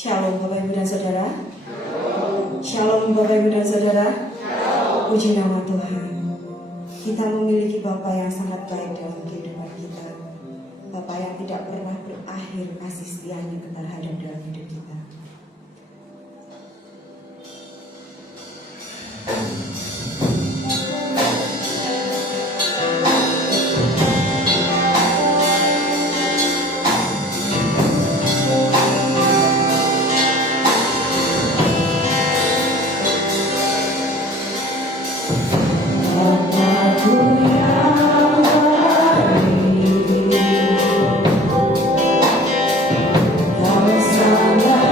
Shalom Bapak Ibu dan Saudara. Shalom Bapak Ibu dan Saudara. Puji nama Tuhan. Kita memiliki Bapa yang sangat baik dalam kehidupan kita. Bapa yang tidak pernah berakhir kasih setianya terhadap dalam hidup kita. Kau sangat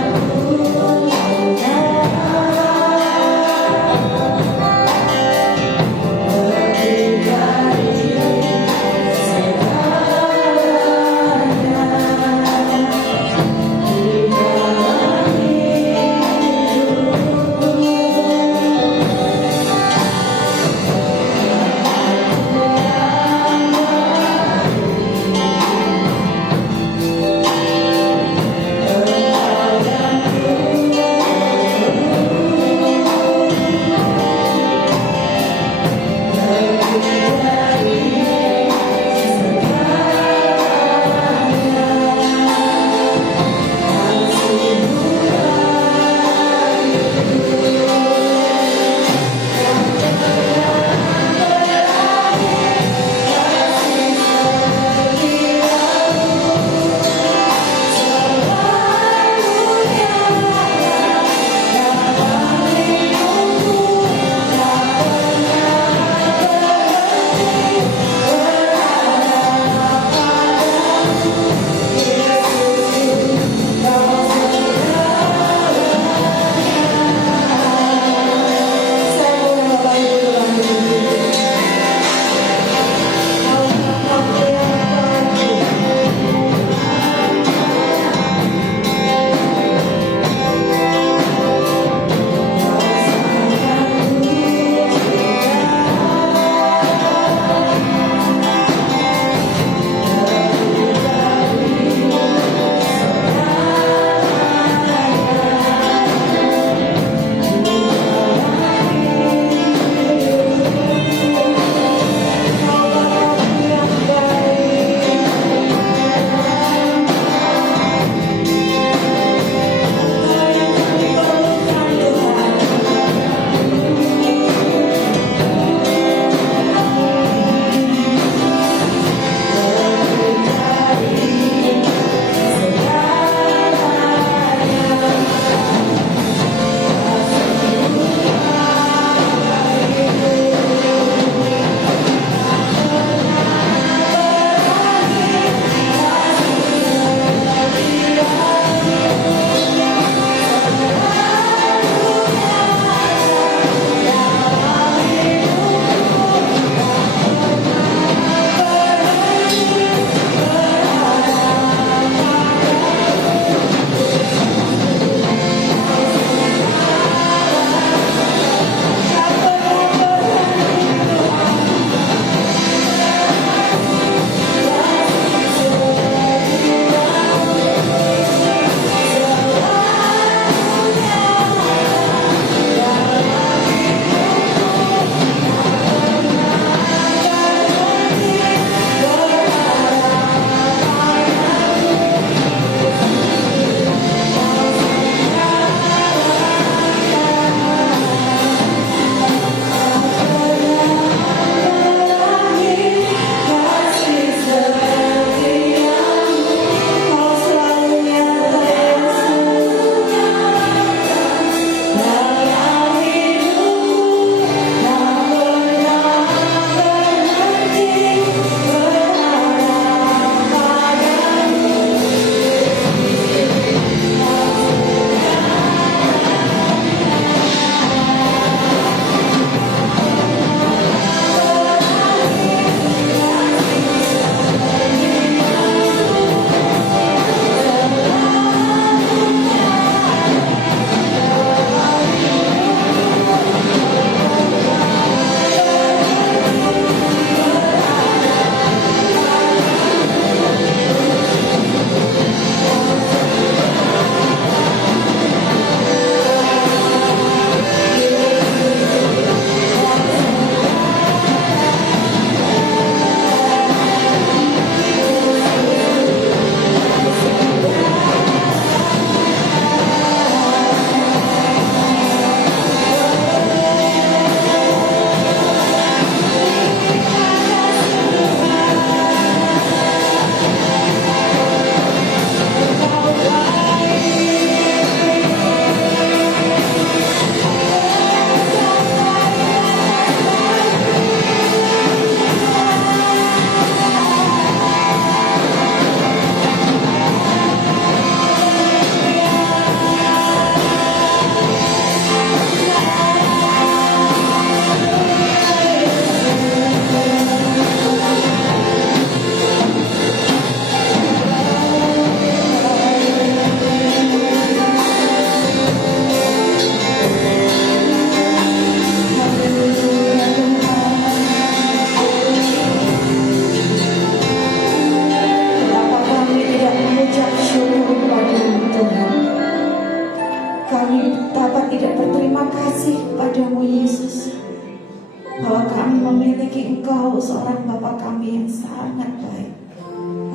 Engkau seorang Bapa kami yang sangat baik.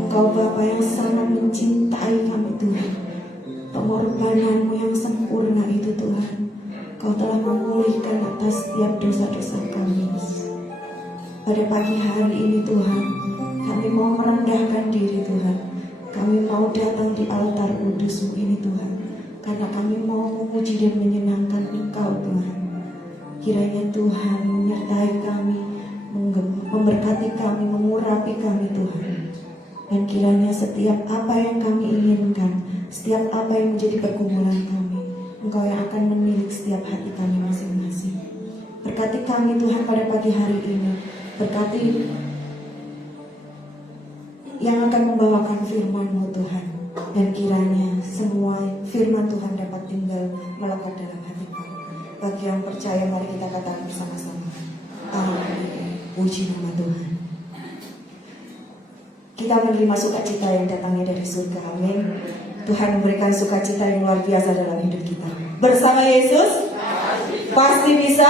Engkau Bapa yang sangat mencintai kami Tuhan. Pengorbananmu yang sempurna itu Tuhan, Kau telah memulihkan atas setiap dosa-dosa kami. Pada pagi hari ini Tuhan, kami mau merendahkan diri Tuhan. Kami mau datang di altar kudus-Mu ini Tuhan, karena kami mau memuji dan menyenangkan Engkau Tuhan. Kiranya Tuhan menyertai kami, memberkati kami, mengurapi kami Tuhan. Dan kiranya setiap apa yang kami inginkan, setiap apa yang menjadi pergumulan kami, Engkau yang akan menilik setiap hati kami masing-masing. Berkati kami Tuhan pada pagi hari ini. Berkati yang akan membawakan firman-Mu Tuhan. Dan kiranya semua firman Tuhan dapat tinggal melekat dalam hati kami. Bagi yang percaya, mari kita katakan bersama-sama. Amin. Puji nama Tuhan. Kita menerima sukacita yang datangnya dari surga. Amin. Tuhan memberikan sukacita yang luar biasa dalam hidup kita. Bersama Yesus pasti bisa.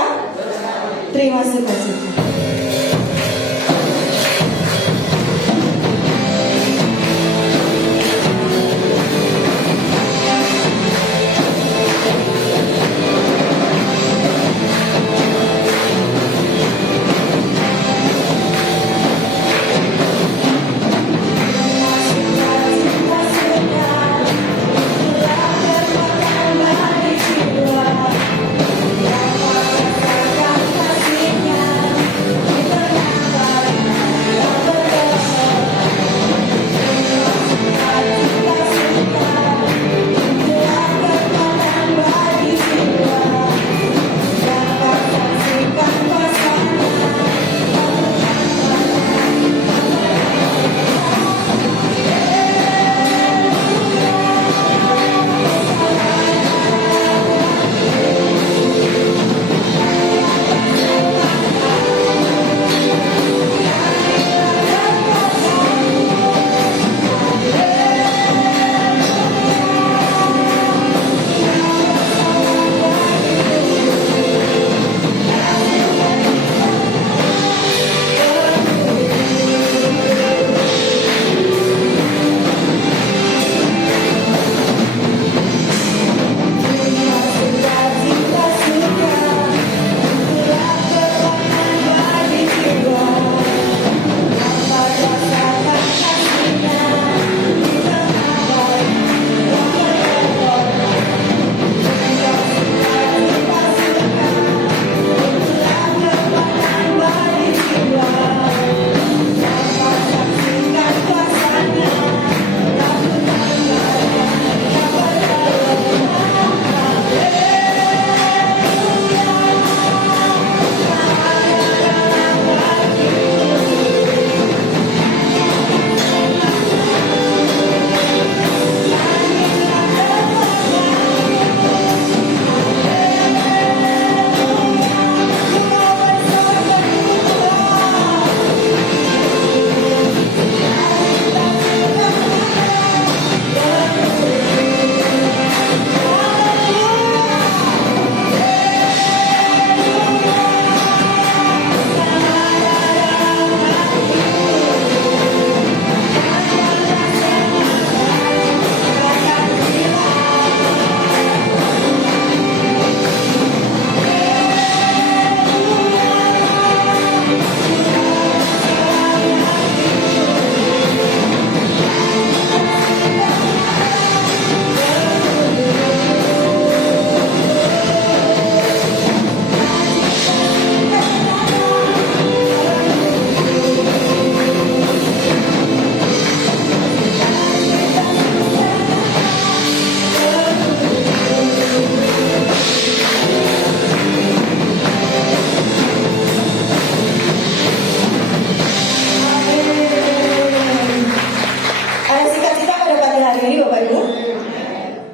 Terima sukacita.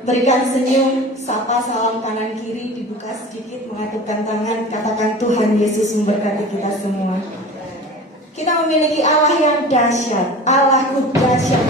Berikan senyum, sapa, salam kanan kiri, dibuka sedikit, mengatupkan tangan, katakan Tuhan Yesus memberkati kita semua. Kita memiliki Allah yang dahsyat, Allahku dahsyat.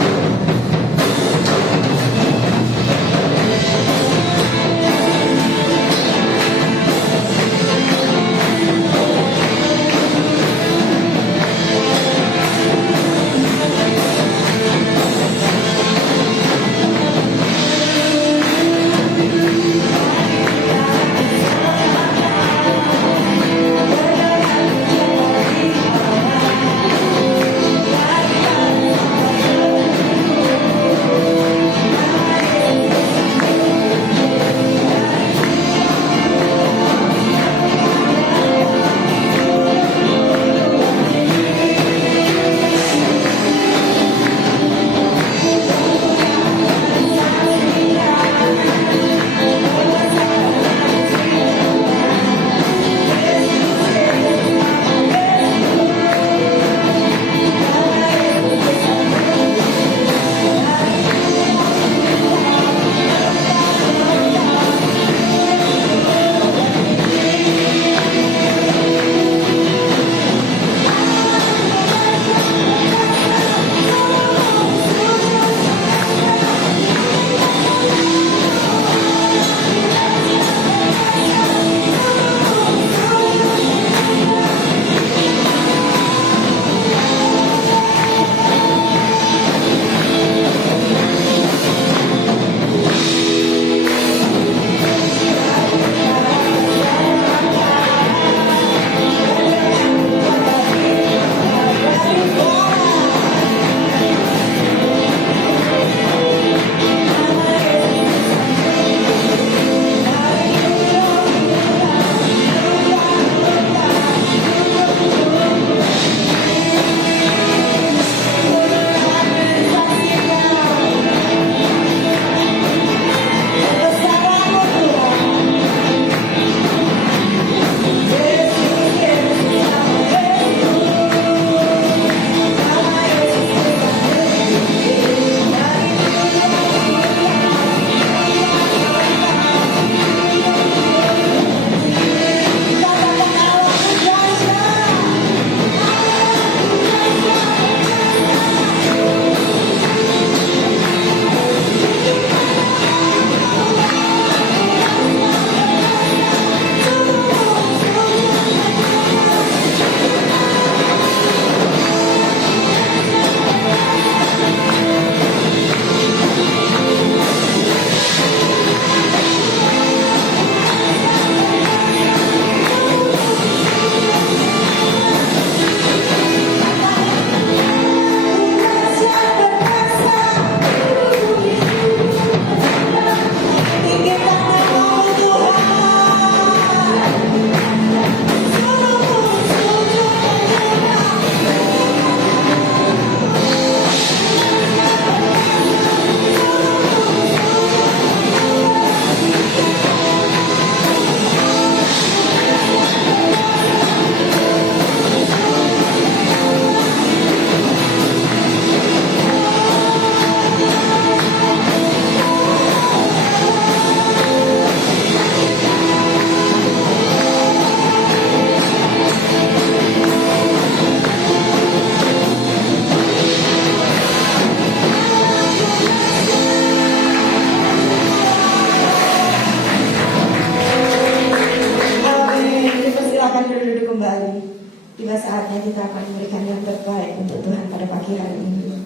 Tiba saatnya kita akan memberikan yang terbaik untuk Tuhan pada pagi hari ini.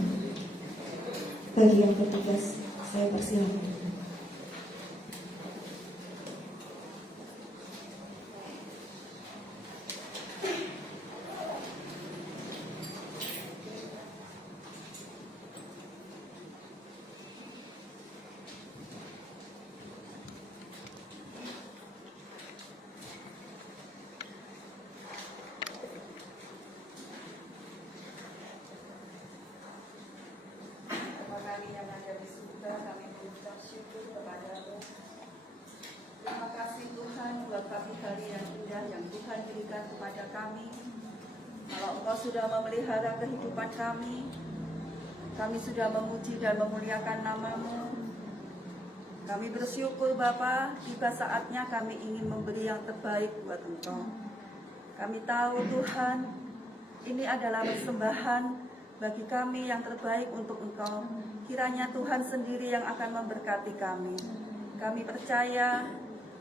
Bagi yang bertugas, saya persilakan. Kami yang ada di surga, kami mengucap syukur kepada-Mu. Terima kasih Tuhan buat pagi hari yang indah yang Tuhan berikan kepada kami. Kalau Engkau sudah memelihara kehidupan kami sudah memuji dan memuliakan nama-Mu. Kami bersyukur Bapa, tiba saatnya kami ingin memberi yang terbaik buat Engkau. Kami tahu Tuhan, ini adalah persembahan bagi kami yang terbaik untuk Engkau. Kiranya Tuhan sendiri yang akan memberkati kami. Kami percaya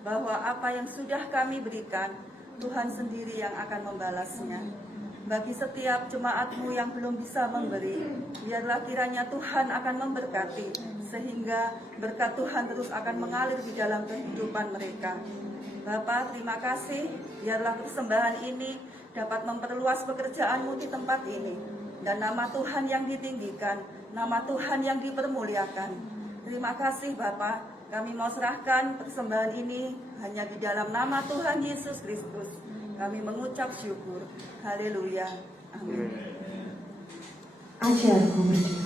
bahwa apa yang sudah kami berikan, Tuhan sendiri yang akan membalasnya. Bagi setiap jemaat-Mu yang belum bisa memberi, biarlah kiranya Tuhan akan memberkati, sehingga berkat Tuhan terus akan mengalir di dalam kehidupan mereka. Bapa, terima kasih, biarlah persembahan ini dapat memperluas pekerjaan-Mu di tempat ini, dan nama Tuhan yang ditinggikan, nama Tuhan yang dipermuliakan. Terima kasih Bapa, kami mau serahkan persembahan ini hanya di dalam nama Tuhan Yesus Kristus. Kami mengucap syukur. Haleluya. Amin. Ajarku berdiri.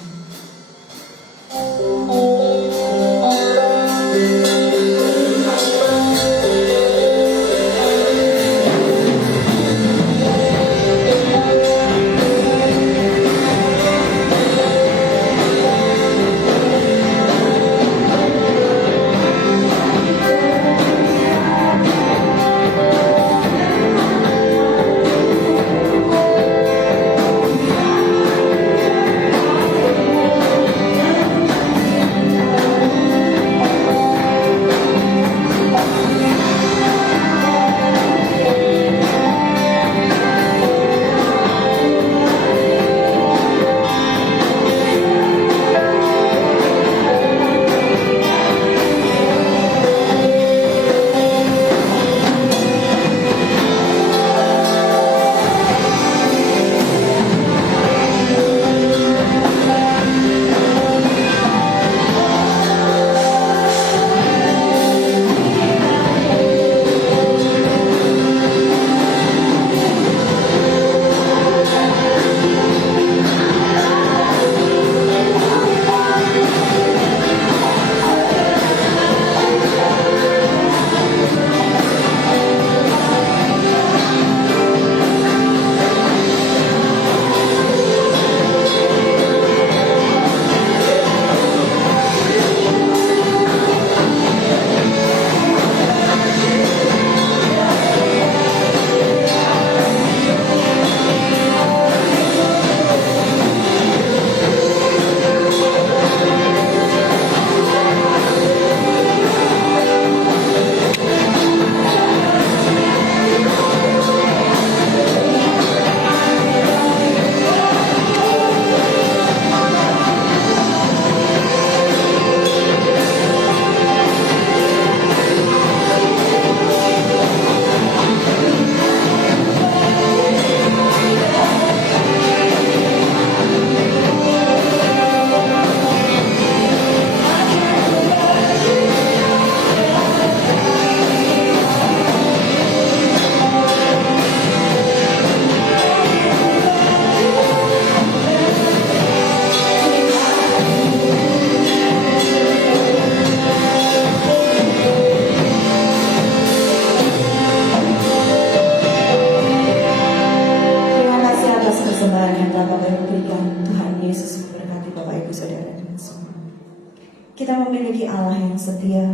Kita memiliki Allah yang setia,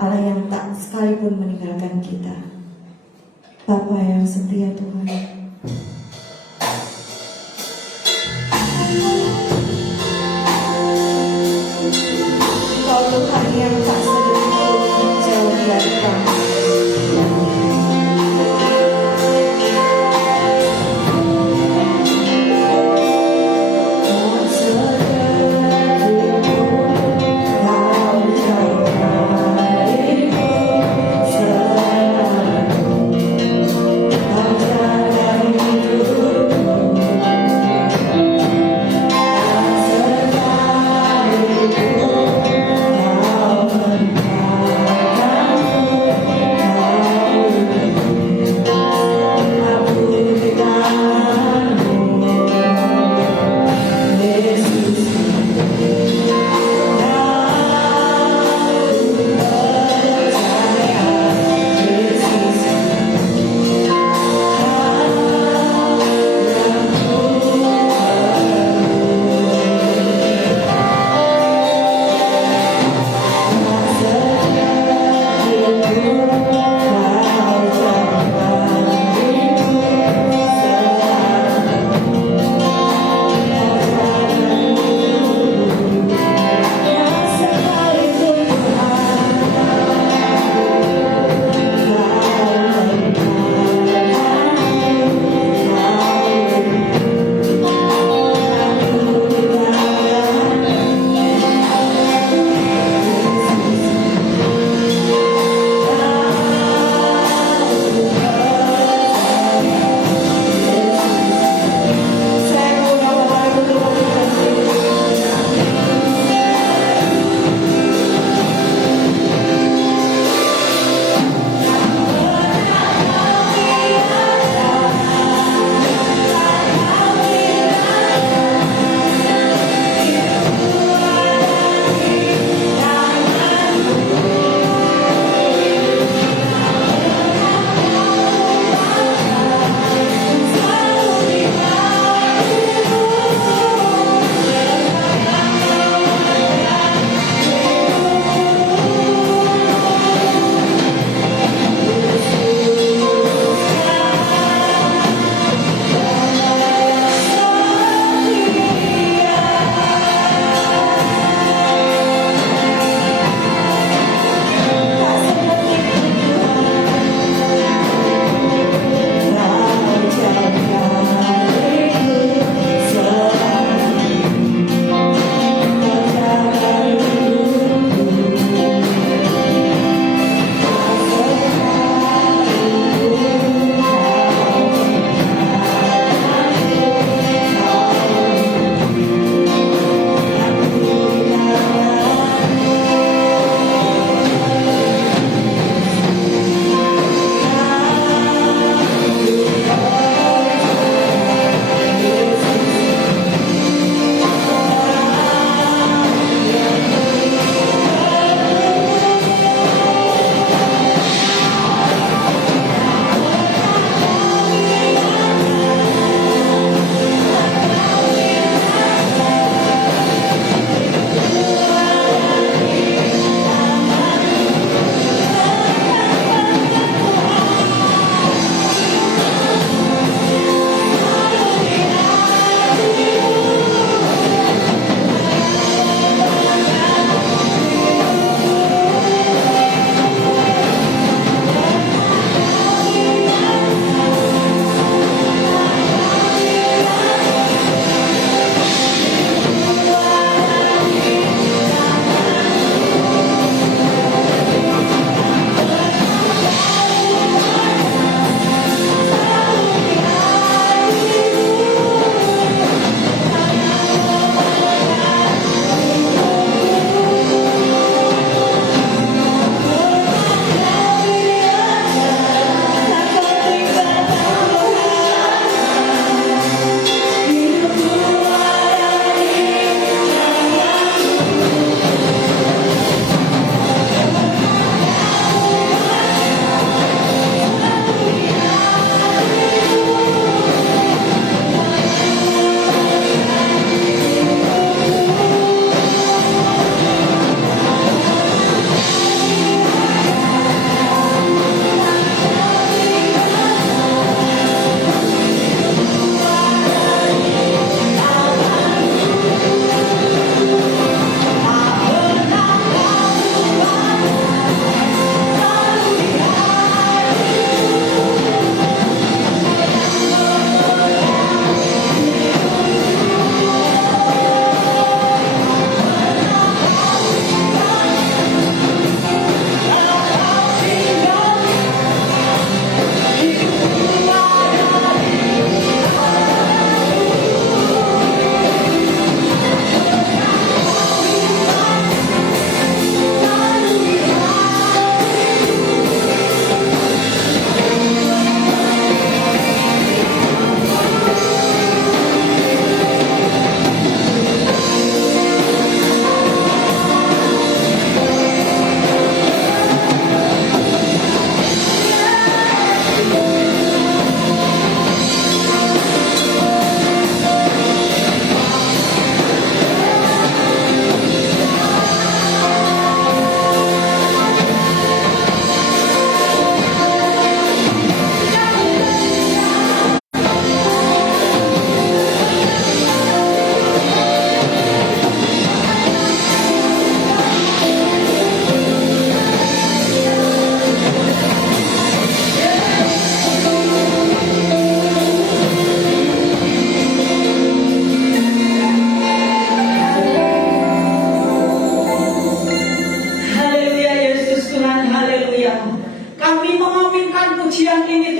Allah yang tak sekalipun meninggalkan kita. Bapa yang setia Tuhan. Engkau Tuhan yang tak sedikit jauh dari kami.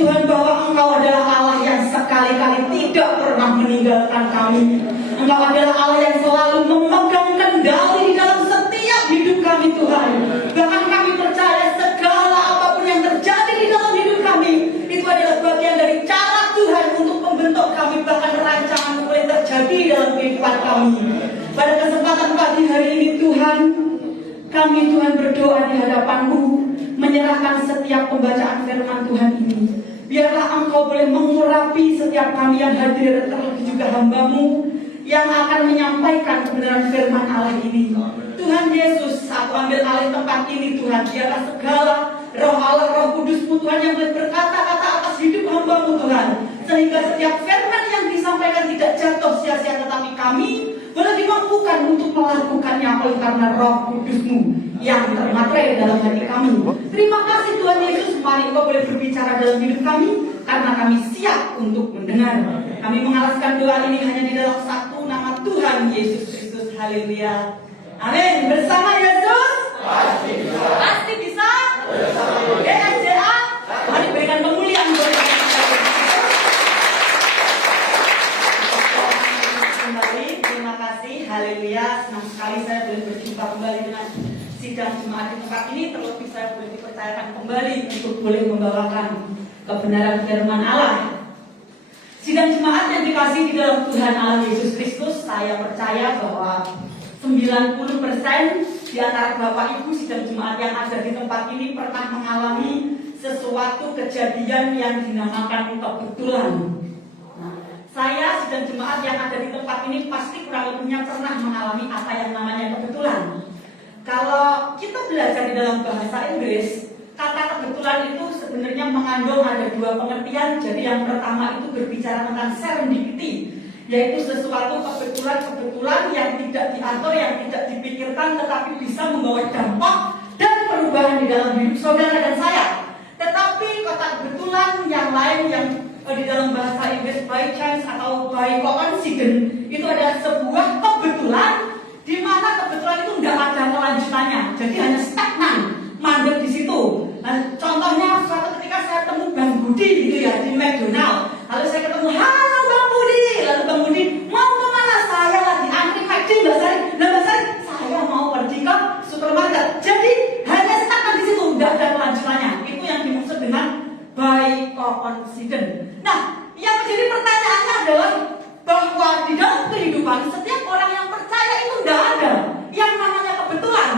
Tuhan bahwa Engkau adalah Allah yang sekali-kali tidak pernah meninggalkan kami. Engkau adalah Allah yang selalu memegang kendali di dalam setiap hidup kami Tuhan. Bahkan kami percaya segala apapun yang terjadi di dalam hidup kami, itu adalah bagian dari cara Tuhan untuk membentuk kami. Bahkan rancangan boleh terjadi dalam kehidupan kami. Pada kesempatan pagi hari ini Tuhan, kami Tuhan berdoa di hadapan-Mu, menyerahkan setiap pembacaan firman Tuhan ini. Biarlah Engkau boleh mengurapi setiap kami yang hadir, terlebih juga hamba-Mu yang akan menyampaikan kebenaran firman Allah ini. Tuhan Yesus, aku ambil alih tempat ini Tuhan. Biarlah segala roh Allah, roh kudus-Mu Tuhan yang boleh berkata-kata atas hidup hamba-Mu Tuhan. Sehingga setiap firman yang disampaikan tidak jatuh sia-sia, tetapi kami boleh dimampukan untuk melakukannya oleh karena roh kudus-Mu yang termaterai dalam hati kami. Terima kasih Tuhan Yesus, mari Engkau boleh berbicara dalam hidup kami, karena kami siap untuk mendengar. Kami mengalaskan doa ini hanya di dalam satu nama Tuhan Yesus Kristus. Haleluya. Amin. Bersama Yesus pasti bisa. Pasti bisa. GSJA, mari berikan kemuliaan buat kita. Kembali, terima kasih. Haleluya. Senang sekali saya boleh berjumpa kembali dengan sidang jemaat di tempat ini. Terlebih saya boleh dipercayakan kembali untuk boleh membawakan kebenaran firman Allah. Sidang jemaat yang dikasih di dalam Tuhan Allah Yesus Kristus, saya percaya bahwa 90% di antara Bapak Ibu sidang jemaat yang ada di tempat ini pernah mengalami sesuatu kejadian yang dinamakan kebetulan. Saya sidang jemaat yang ada di tempat ini pasti kurang lebihnya pernah mengalami apa yang namanya kebetulan. Kalau kita belajar di dalam bahasa Inggris, kata kebetulan itu sebenarnya mengandung ada dua pengertian. Jadi yang pertama itu berbicara tentang serendipity, yaitu sesuatu kebetulan yang tidak diatur, yang tidak dipikirkan, tetapi bisa membawa dampak dan perubahan di dalam hidup saudara dan saya. Tetapi kata kebetulan yang lain yang di dalam bahasa Inggris by chance atau by coincidence, itu adalah sebuah kebetulan di mana kebetulan itu tidak ada kelanjutannya, jadi hanya stagnan, mandek di situ. Nah, contohnya suatu ketika saya ketemu Bang Budi gitu ya di McDonald, lalu saya ketemu, halo Bang Budi, lalu Bang Budi mau kemana? Saya lagi antri McD Mbak Sari. Nah Mbak Sari, saya mau pergi ke supermarket. Jadi hanya stagnan di situ, tidak ada kelanjutannya. Itu yang dimaksud dengan by coincidence. Nah, yang menjadi pertanyaannya adalah bahwa di dalam kehidupan setiap orang yang percaya itu tidak ada yang namanya kebetulan.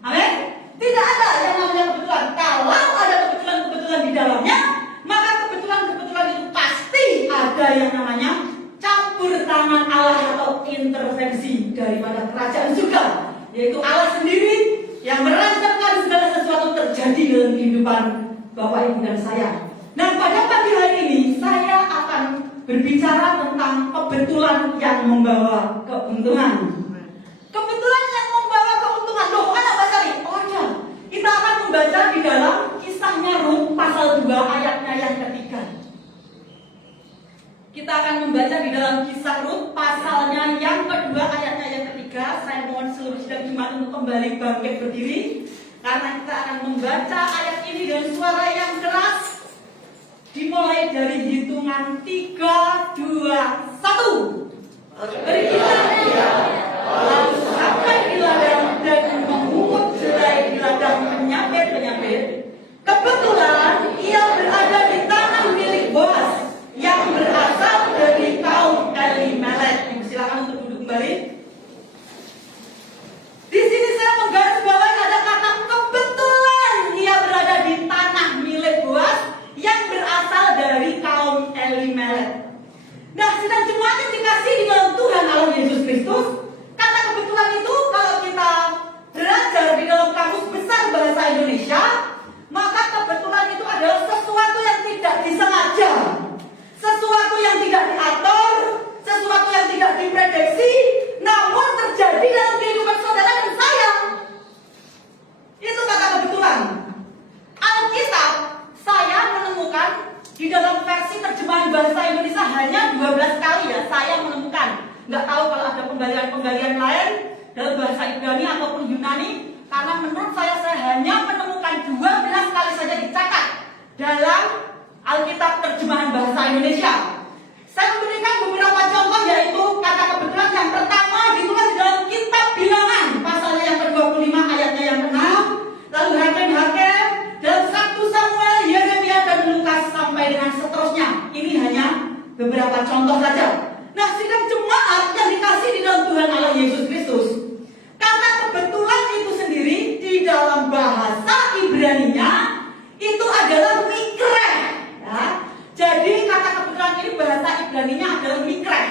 Amin. Tidak ada yang namanya kebetulan. Kalau ada kebetulan-kebetulan di dalamnya, maka kebetulan-kebetulan itu pasti ada yang namanya campur tangan Allah atau intervensi daripada kerajaan surga, yaitu Allah sendiri yang merancangkan segala sesuatu terjadi dalam kehidupan Bapak Ibu dan saya. Nah, pada pagi hari ini saya akan berbicara tentang kebetulan yang membawa keuntungan. Kebetulan yang membawa keuntungan. Loh, mana Mbak Sari? Oh ada. Kita akan membaca di dalam kisahnya Rut pasal 2 ayatnya yang ketiga. Kita akan membaca di dalam kisah Rut pasalnya yang kedua ayatnya yang ketiga. Saya mohon seluruh sidang jemaat untuk kembali bangkit berdiri, karena kita akan membaca ayat ini dengan suara yang keras. Dimulai dari hitungan 3, 2, 1. Pergilah dia, lalu sampai di ladang dan memungut jelai di ladang penyapit. Kebetulan ia berada di tanah milik Boas yang berasal dari kaum Elimelek. Silakan untuk duduk kembali. Di sini saya menggarisbawahi ada kata kebetulan ia berada di tanah milik Boas yang berasal dari kaum Elimelek. Nah, sidang jemaat yang dikasih di dalam Tuhan Allah Yesus Kristus, kata kebetulan itu kalau kita belajar di dalam kamus besar bahasa Indonesia, maka kebetulan itu adalah sesuatu yang tidak disengaja, sesuatu yang tidak diatur, sesuatu yang tidak diprediksi, namun terjadi dalam kehidupan saudara dan saya. Itu kata kebetulan. Alkitab saya menemukan di dalam versi terjemahan bahasa Indonesia hanya 12 kali ya saya menemukan. Nggak tahu kalau ada penggalian-penggalian lain dalam bahasa Ibrani ataupun Yunani, karena menurut saya hanya menemukan 12 kali saja dicatat dalam Alkitab terjemahan bahasa Indonesia. Saya memberikan beberapa contoh, yaitu kata kebetulan yang pertama ditulis di dalam kitab Bilangan pasalnya yang ke-25 ayatnya yang ke-6, lalu Hakim-Hakim, dalam 1 Samuel, Yeremia dan Lukas sampai dengan seterusnya. Ini hanya beberapa contoh saja. Nah, sidang jemaat yang dikasih di dalam Tuhan Allah Yesus Kristus, kata kebetulan itu sendiri di dalam bahasa Ibrani-nya itu adalah mikreh, ya. Jadi kata kebetulan ini bahasa Ibrani-nya adalah mikreh.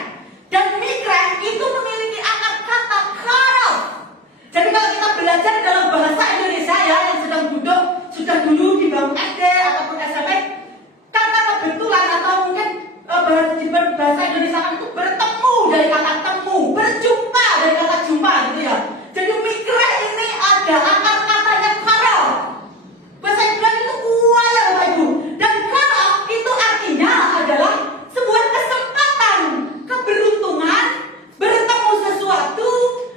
Dan mikreh itu memiliki akar kata karof. Jadi kalau kita belajar dalam bahasa Indonesia, ya, yang sedang duduk sudah dulu di bangku SD ataupun SMP, kata kebetulan atau mungkin bahasa Indonesia itu bertemu dari kata temu, berjumpa dari kata jumpa, gitu ya. Jadi mikreh ini ada akar katanya karof. Bahasa Ibrani itu kuaya, Bapak Ibu. Dan karof itu artinya adalah sebuah kesempatan, keberuntungan, bertemu sesuatu,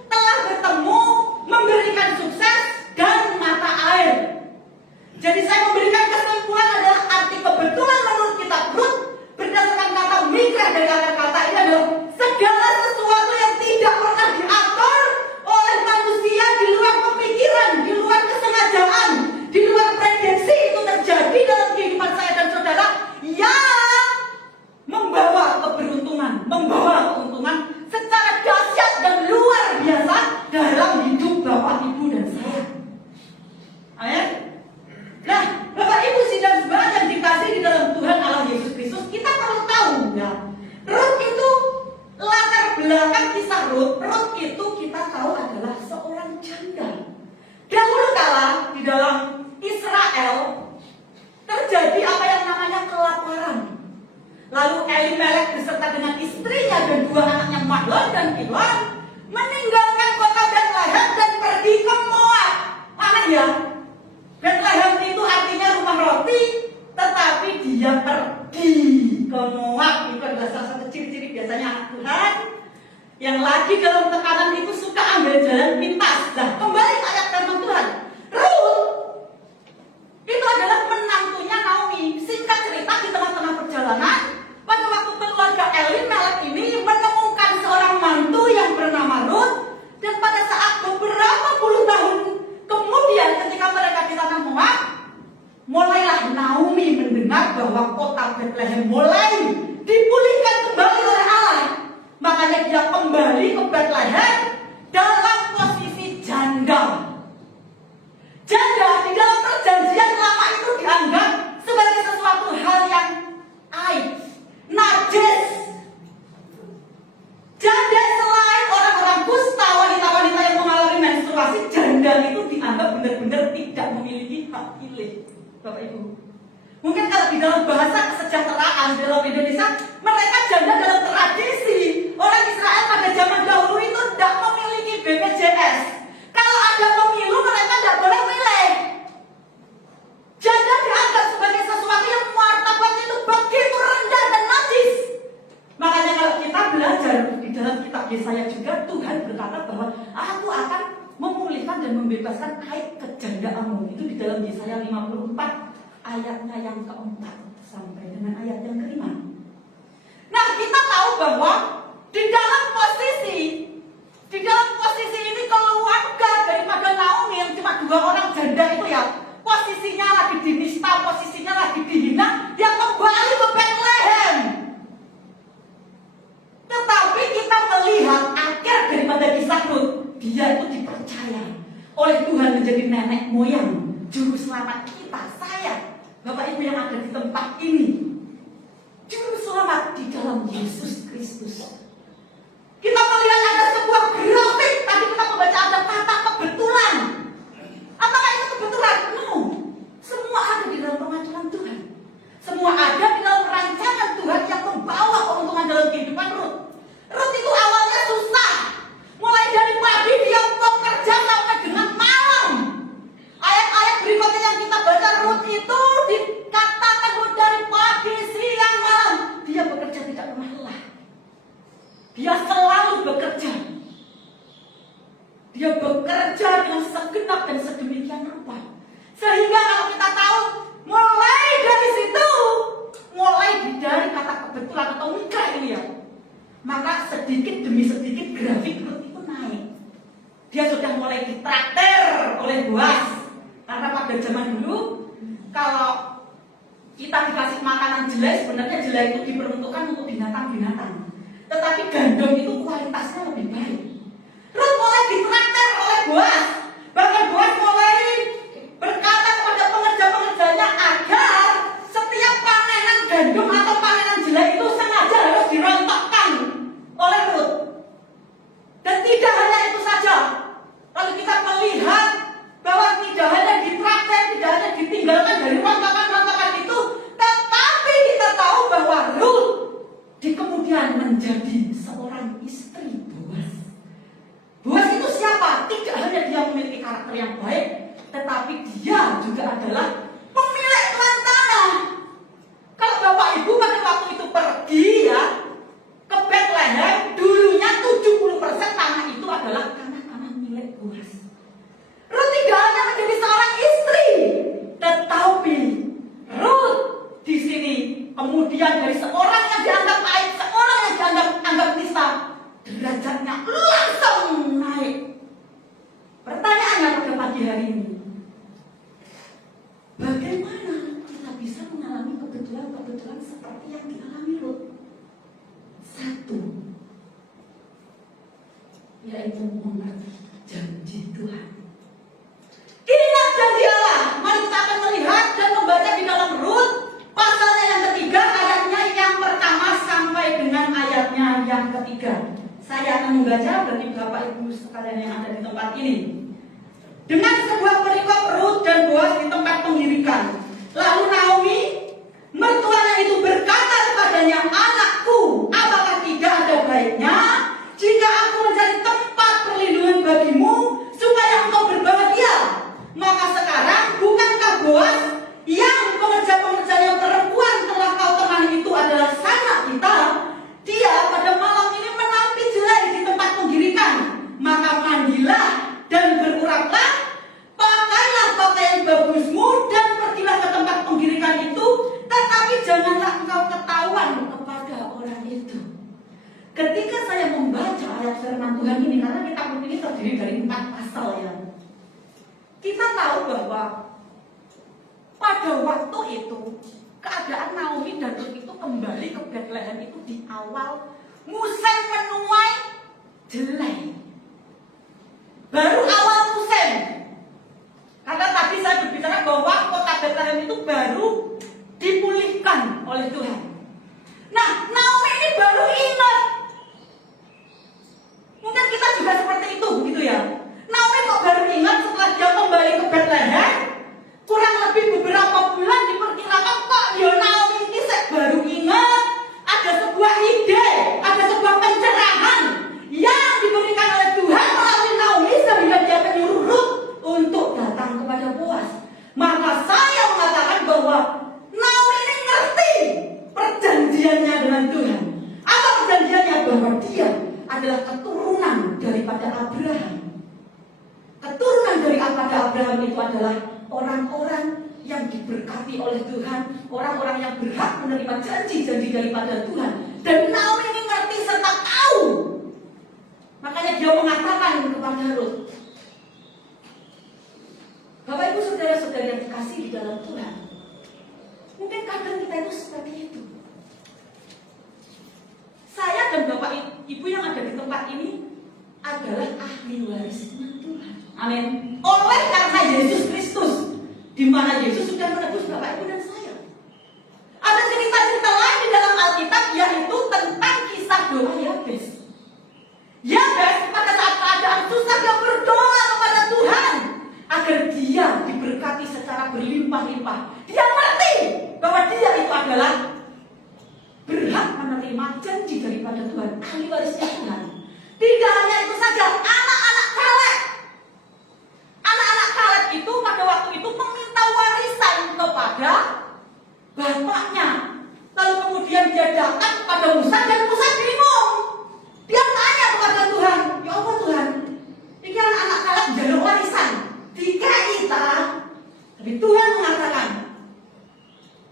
telah bertemu, memberikan sukses dan mata air. Jadi saya memberikan kesimpulan adalah arti kebetulan menurut kitab Rut berdasarkan kata mikreh dari akar kata ini adalah segala sesuatu yang tidak pernah diatur oleh manusia di luar pemikiran, di luar kesengajaan, di luar prediksi itu terjadi dalam kehidupan saya dan saudara yang membawa keberuntungan, membawa keuntungan secara dahsyat dan luar biasa dalam hidup Bapak, Ibu, dan saya. Amin. Nah, Bapak Ibu sidang jemaat yang dikasih di dalam Tuhan Allah Yesus Kristus, kita perlu tahu, ya, Rut itu latar belakang kisah Rut itu kita tahu adalah seorang janda. Dahulu kala di dalam Israel terjadi apa yang namanya kelaparan. Lalu Elimelek beserta dengan istrinya dan 2 anaknya Mahlon dan Kilon meninggalkan kota Bethlehem dan pergi ke Moab. Amin, ya. Bethlehem itu artinya rumah roti, tetapi dia pergi ke Moab. Itu adalah salah satu ciri-ciri biasanya anak Tuhan yang lagi dalam tekanan itu suka ambil jalan pintas. Nah, kembali ke ayat firman Tuhan, Rut itu adalah menantunya Naomi. Singkat cerita, di tengah-tengah perjalanan, pada waktu keluarga Elimelek ini menemukan seorang mantu yang bernama Rut, dan pada saat beberapa puluh tahun kemudian ketika mereka di tanah Moab, mulailah Naomi mendengar bahwa kota Bethlehem mulai dipulihkan kembali oleh Allah. Makanya dia kembali ke Bethlehem dalam posisi janda. Janda di dalam perjanjian lama itu dianggap sebagai sesuatu hal yang aib, najis. Janda selain orang-orang kusta, wanita-wanita yang mengalami menstruasi, janda itu dianggap benar-benar tidak memiliki hak pilih. Bapak Ibu, mungkin kalau di dalam bahasa kesejahteraan dalam Indonesia, mereka janda dalam tradisi orang Israel pada zaman dahulu itu tidak memiliki BPJS. Kalau ada pemilu mereka tidak boleh milih. Janda dianggap sebagai sesuatu yang martabatnya itu begitu rendah dan najis. Makanya kalau kita belajar di dalam kitab Yesaya juga, Tuhan berkata bahwa aku akan memulihkan dan membebaskan aib kejandaanmu. Itu di dalam Yesaya 54 ayatnya yang keempat sampai dengan ayat yang kelima. Nah, kita tahu bahwa di dalam posisi ini keluarga daripada Naomi yang cuma 2 orang janda itu, ya, posisinya lagi dinista, posisinya lagi dihina, dia kembali ke Bethlehem. Tetapi kita melihat akhir daripada kisah Rut, dia itu dipercaya oleh Tuhan menjadi nenek moyang juru selamat kita, saya, Bapak Ibu yang ada di tempat ini. Juru selamat di dalam Yesus Kristus. Kita melihat ada sebuah grafik, tadi kita membaca ada kata kebetulan. Apakah itu kebetulan? No. Semua ada di dalam pengaturan Tuhan. Semua ada di dalam rancangan Tuhan yang membawa keuntungan dalam kehidupan Rut. Rut itu awalnya susah. Mulai dari pagi dia bekerja sampai dengan malam. Ayat-ayat berikutnya yang kita baca, Rut itu dikatakan dari pagi, siang, malam dia bekerja tidak pernah lelah. sedikit demi sedikit grafik Rut itu naik. Dia sudah mulai ditraktir oleh Boaz. Karena pada zaman dulu, kalau kita dikasih makanan jelai, sebenarnya jelai itu diperuntukkan untuk binatang-binatang. Tetapi gandum itu kualitasnya lebih baik. Rut mulai ditraktir oleh Boaz. Bahkan Boaz mulai berkata kepada pengerja-pengerjanya agar setiap panenan gandum atau panenan jelai itu sengaja harus dirontokkan oleh Rut. Dan tidak hanya itu saja. Lalu kita melihat bahwa tidak hanya ditraktir, tidak hanya ditinggalkan dari rontokan-rontokan itu, tetapi kita tahu bahwa Rut di kemudian menjadi seorang istri Boaz. Boaz itu siapa? Tidak hanya dia memiliki karakter yang baik, tetapi dia juga adalah pemilik tuan tanah. Kalau Bapak Ibu pada waktu itu pergi ya ke Bethlehem, dulunya 70% tanah itu adalah tanah-tanah milik Boaz. Rut tidak hanya menjadi seorang istri, tetapi Rut di sini kemudian dari seorang yang dianggap baik, seorang yang dianggap nista, derajatnya langsung naik. Pertanyaannya pada pagi hari ini, bagaimana kita bisa mengalami kebetulan-kebetulan seperti yang dialami Rut? Satu, yaitu mengerti janji Tuhan. Ingat janji Allah. Mari kita akan melihat dan membaca di dalam Rut pasalnya yang ketiga, ayatnya yang pertama sampai dengan ayatnya yang ketiga. Saya akan membaca bagi Bapak Ibu sekalian yang ada di tempat ini. Dengan sebuah perikop Rut dan Boaz di tempat penggirikan. Lalu Naomi, mertuanya itu berkata kepadanya, anakku, apakah tidak ada baiknya jika aku menjadi tempat perlindungan bagimu supaya engkau berbahagia? Maka sekarang bukankah Boaz yang pengerja-pengerjanya perempuan telah kau temani itu adalah sanak kita? Dia pada malam ini menapi jelai di tempat penggirikan. Maka mandilah dan beruraplah, pakailah pakaian bagusmu dan pergilah ke tempat penggirikan itu, tetapi janganlah engkau ketahuan kepada orang itu. Ketika saya membaca ayat firman Tuhan ini, karena kitab ini terdiri dari 4 pasal ya, kita tahu bahwa pada waktu itu keadaan Naomi dan Rut itu kembali ke Bethlehem itu di awal musim menuai jelai. Baru awal musim. Karena tadi saya berbicara bahwa kota Bethlehem itu baru dipulihkan oleh Tuhan. Nah, Naomi ini baru ingat. Mungkin kita juga seperti itu, begitu ya. Naomi kok baru ingat setelah dia kembali ke Bethlehem, kurang lebih beberapa bulan diperkirakan kok ya Naomi ini baru ingat ada sebuah ide, ada sebuah pencerahan yang diberikan oleh Tuhan melalui Naomi sehingga dia menyuruh Rut untuk datang kepada Boaz. Maka saya mengatakan bahwa Naomi ini ngerti perjanjiannya dengan Tuhan. Apa perjanjiannya? Bahwa dia adalah keturunan daripada Abraham. Keturunan daripada Abraham itu adalah orang-orang yang diberkati oleh Tuhan, orang-orang yang berhak menerima janji-janji daripada Tuhan. Dan Naomi ini ngerti serta tahu. Makanya dia mengatakan kepada Rut, Bapak Ibu saudara-saudara yang dikasihi di dalam Tuhan, mungkin kadang kita itu seperti itu. Saya dan Bapak Ibu yang ada di tempat ini adalah ahli warisnya Tuhan. Amin. Oleh karena Yesus Kristus, di mana Yesus sudah menebus Bapak Ibu dan saya. Ada cerita-cerita lain di dalam Alkitab, yaitu tentang kisah doa Yabes. Yabes pada saat keadaan susah dia berdoa kepada Tuhan agar dia diberkati secara berlimpah-limpah. Dia mengerti bahwa dia itu adalah berhak menerima janji daripada Tuhan, ahli warisnya Tuhan. Tidak hanya itu saja, anak-anak Kaleb itu pada waktu itu meminta warisan kepada bapaknya. Lalu kemudian dia datang kepada Musa dan Musa bingung. Dia tanya kepada Tuhan, ya Allah Tuhan, ini anak Kaleb jalur warisan, dikai kita. Tapi Tuhan mengatakan,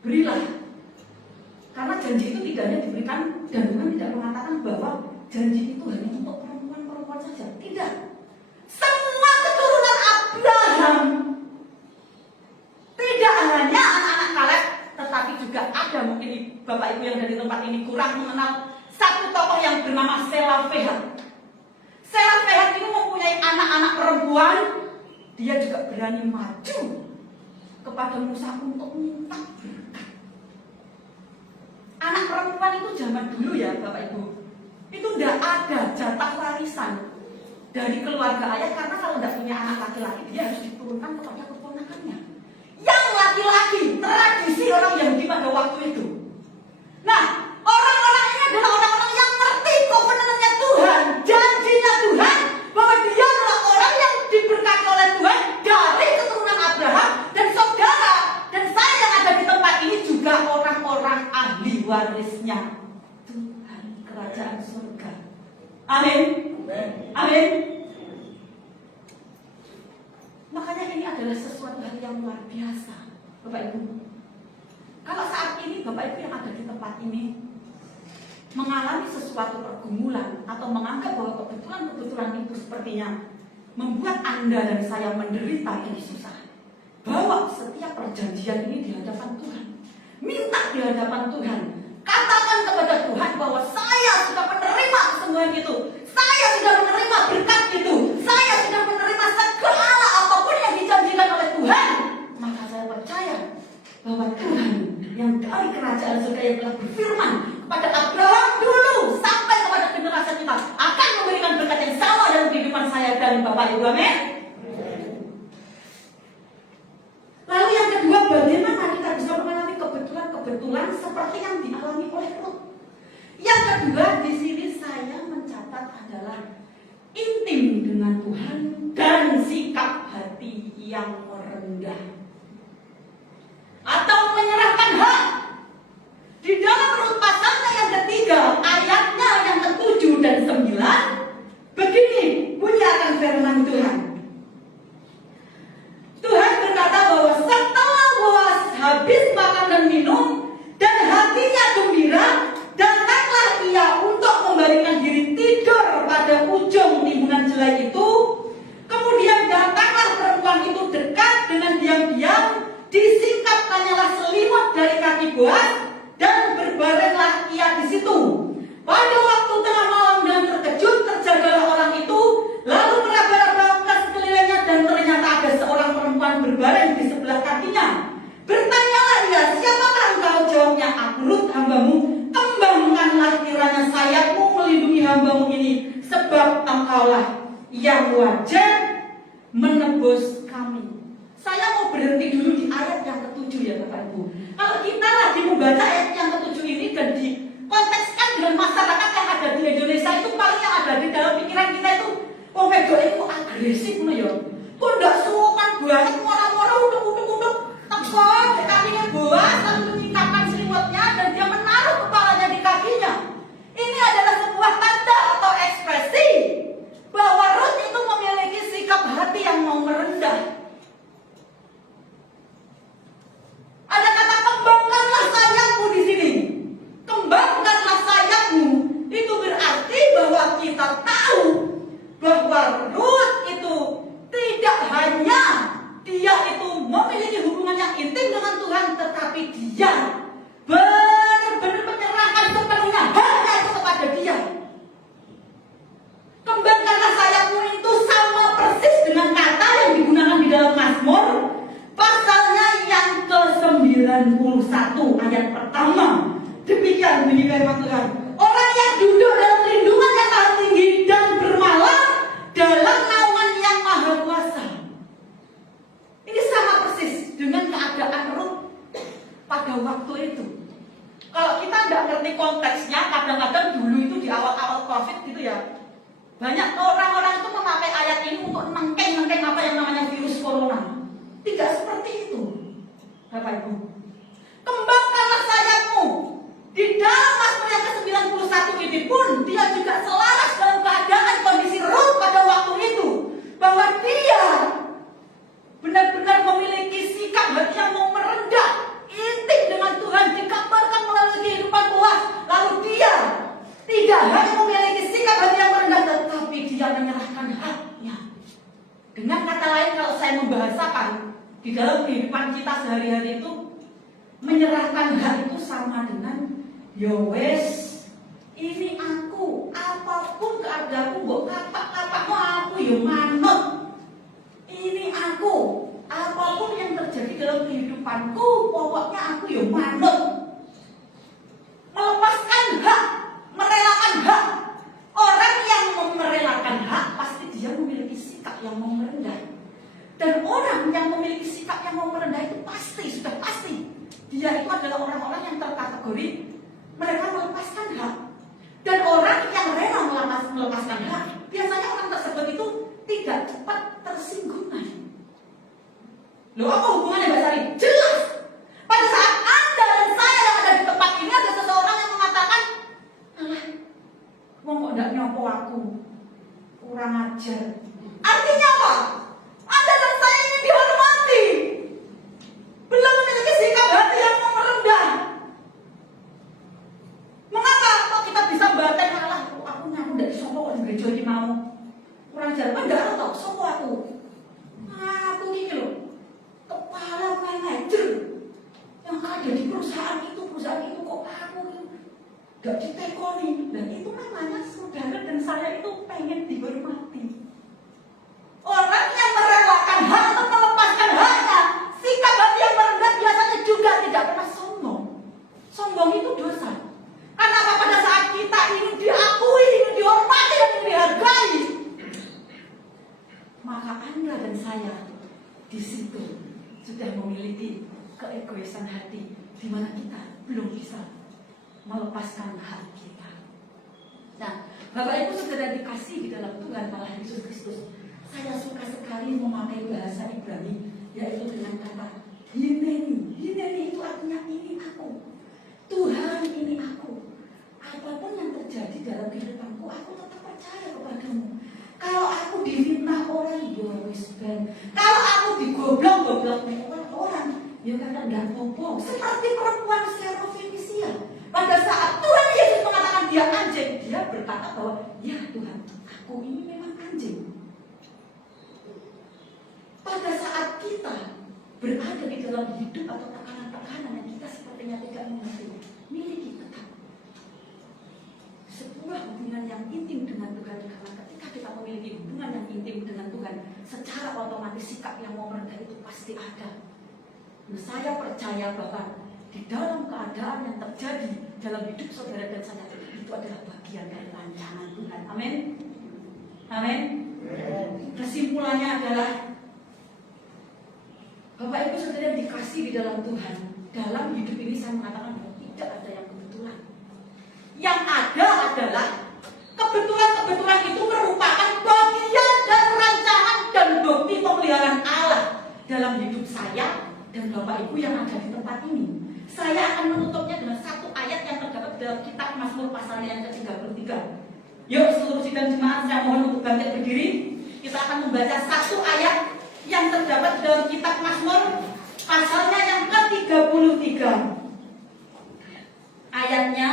berilah. Karena janji itu tidak hanya diberikan dan Tuhan tidak mengatakan bahwa janji itu hanya untuk perempuan-perempuan saja. Tidak. Semua keturunan Abraham. Tidak hanya anak-anak Kaleb, tetapi juga ada mungkin Bapak Ibu yang dari tempat ini kurang mengenal satu tokoh yang bernama Selofehad. Selofehad ini mempunyai anak-anak perempuan. Dia juga berani maju kepada Musa untuk minta berkat. Anak perempuan itu zaman dulu ya Bapak Ibu, itu tidak ada jatah warisan dari keluarga ayah, karena kalau tidak punya anak laki-laki dia harus diturunkan kepada keponakannya yang laki-laki, tradisi orang Yahudi pada waktu itu. Nah, orang-orang ini adalah orang-orang yang ngerti kovenannya Tuhan, janjinya Tuhan, bahwa dia adalah orang yang diberkati oleh Tuhan dari keturunan Abraham. Dan saudara dan saya yang ada di tempat ini juga orang-orang ahli warisnya Tuhan, kerajaan surga. Amin. Amin. Makanya ini adalah sesuatu hal yang luar biasa, Bapak Ibu. Kalau saat ini Bapak Ibu yang ada di tempat ini mengalami sesuatu pergumulan atau menganggap bahwa kebetulan-kebetulan itu sepertinya membuat Anda dan saya menderita ini susah, bawa setiap perjanjian ini di hadapan Tuhan. Minta di hadapan Tuhan. Katakan kepada Tuhan bahwa saya sudah menerima semua itu. Saya sudah menerima berkat itu. Saya sudah menerima segala apapun yang dijanjikan oleh Tuhan. Maka saya percaya bahwa Tuhan yang dari kerajaan surga yang telah berfirman kepada Abraham dulu sampai kepada generasi kita akan memberikan berkat yang sama dalam kehidupan saya dan Bapak Ibu. Amin. Lalu yang kedua, bagaimana kita bisa mengalami kebetulan-kebetulan seperti yang dialami oleh Ruth? Yang kedua, di sini saya mencatat adalah intim dengan Tuhan dan sikap hati yang merendah atau menyerahkan hak. Di dalam Rut pasalnya yang ketiga, ayatnya yang ke-7 dan 9, begini bunyi akan firman Tuhan. Tuhan berkata bahwa setelah Boas habis makan dan minum dan hatinya gembira, datanglah ia untuk membaringkan diri tidur pada ujung timbunan jelai itu. Kemudian datanglah perempuan itu dekat dengan diam-diam, disingkapkannya selimut dari kaki Boas dan berbaringlah ia di situ. Pada waktu tengah malam dan terkejut terjagalah orang itu, lalu meraba-raba ke sekelilingnya dan ternyata ada seorang perempuan berbaring di sebelah kakinya. Bertanyalah ia, siapakah engkau? Jawabnya, aku Rut hambamu, kembangkanlah kiranya sayapmu melindungi hambamu ini, sebab engkaulah yang wajar menebus kami. Saya mau berhenti dulu di ayat yang ke-7 ya Bapak Ibu. Kalau kita lagi membaca ayat yang ke-7 ini dan dikontekskan dengan masyarakat yang ada di Indonesia, itu paling yang ada di dalam pikiran kita itu, oh wedok itu agresif ya. Kok ndak sopan banget, mora-mora uduk-uduk tekor di kakinya Boas, lalu menyingkapkan selimutnya dan dia menaruh kepalanya di kakinya. Ini adalah sebuah tanda atau ekspresi bahwa Rut itu memiliki sikap hati yang mau merendah. Ada kata kembangkanlah sayapmu di sini. Kembangkanlah sayapmu. Itu berarti bahwa kita tahu bahwa Rut itu tidak hanya dia itu memiliki hubungan yang intim dengan Tuhan, tetapi dia benar-benar menyerahkan sepenuhnya hanya itu kepada dia. Kembangkanlah sayapmu itu sama persis dengan kata yang digunakan di dalam Mazmur pasalnya yang ke-91 ayat pertama. Demikian bunyi firman Tuhan. Orang yang duduk dalam lindungan yang maha tinggi dan bermalam dalam naungan yang maha kuasa. Ini sama persis dengan keadaan Rut pada waktu itu. Kalau kita nggak ngerti konteksnya, kadang-kadang dulu itu di awal-awal COVID gitu ya, banyak orang-orang itu memakai ayat ini untuk nengkeng apa yang namanya virus corona. Tidak seperti itu, Bapak Ibu. Kembangkanlah sayapmu. Di dalam Mazmur yang ke-91 ini pun dia juga selaras dalam keadaan kondisi Rut pada waktu itu, bahwa dia benar-benar memiliki sikap hati yang mau merendah, intim dengan Tuhan, digambarkan melalui kehidupan Boas. Lalu dia tidak hanya memiliki sikap kata lain kalau saya membahasakan di dalam kehidupan kita sehari-hari itu, menyerahkan hak itu sama dengan yowes, ini aku, apapun keadaanku, mbok kapak-kapakmu aku yo manut. Ini aku, apapun yang terjadi dalam kehidupanku, pokoknya aku yo manut. Melepaskan hak, merelakan hak. Orang yang merelakan hak pasti dia memiliki sikap yang mau merendah. Dan orang yang memiliki sikap yang mau merendah itu pasti, sudah pasti, dia itu adalah orang-orang yang terkategori mereka melepaskan hak. Dan orang yang rela melepaskan hak, biasanya orang tersebut itu tidak cepat tersinggung. Loh, apa hubungannya Mbak Sari? Jelas. Pada saat Anda dan saya yang ada di tempat ini ada seseorang yang mengatakan, alah, wong kok ndak nyopo aku, kurang ajar. Artinya apa? Anda dan saya ini dihormati, belum memiliki sikap hati yang mau merendah. Mengapa kok kita bisa batin, alah, aku ngaku dari sopo kok gereja ini mau kurang ajar? Enggak tahu sopo aku. Aku gini loh, kepala manajer yang ada di perusahaan itu kok aku gak ditekoni. Dan itu namanya saudara dan saya itu pengen dihormati. Orang yang merelakan hak untuk melepaskan haknya, sikap hati yang merendah biasanya juga tidak pernah sombong. Sombong itu dosa. Karena apa? Pada saat kita ingin diakui, ingin dihormati dan ingin dihargai, maka Anda dan saya di situ sudah memiliki keegoisan hati, di mana kita belum bisa melepaskan hak kita. Nah, Bapak Ibu saudara dikasih di dalam Tuhan Allah Yesus Kristus, saya suka sekali memakai bahasa Ibrani, yaitu dengan kata hineni. Hineni itu artinya ini aku. Tuhan, ini aku. Apapun yang terjadi dalam kehidupanku, aku tetap percaya kepadamu. Kalau aku difitnah orang, ya wis ben. Kalau aku digoblok-goblok orang, ya kata ndak apa-apa. Seperti perempuan Serofenisia. Pada saat Tuhan Yesus mengatakan dia anjing, dia berkata bahwa, ya Tuhan, aku ini memang anjing. Pada saat kita berada di dalam hidup atau tekanan-tekanan yang kita sepertinya tidak mengerti, miliki tetap sebuah hubungan yang intim dengan Tuhan. Karena ketika kita memiliki hubungan yang intim dengan Tuhan, secara otomatis sikap yang mau merendah itu pasti ada. Nah, saya percaya bahwa di dalam keadaan yang terjadi dalam hidup saudara dan saya, itu adalah bagian dari rancangan Tuhan. Amin. Amin. Kesimpulannya adalah, Bapak Ibu saudara dikasih di dalam Tuhan, dalam hidup ini saya mengatakan bahwa tidak ada yang kebetulan. Yang ada adalah kebetulan-kebetulan itu merupakan bagian dan rancangan dan bukti pemeliharaan Allah dalam hidup saya dan Bapak Ibu yang ada di tempat ini. Saya akan menutupnya dengan satu ayat yang terdapat dalam kitab Mazmur pasal yang ke-33. Yuk seluruh sidang jemaat, saya mohon untuk bangkit berdiri. Kita akan membaca satu ayat yang terdapat dalam kitab Mazmur pasalnya yang ke-33. Ayatnya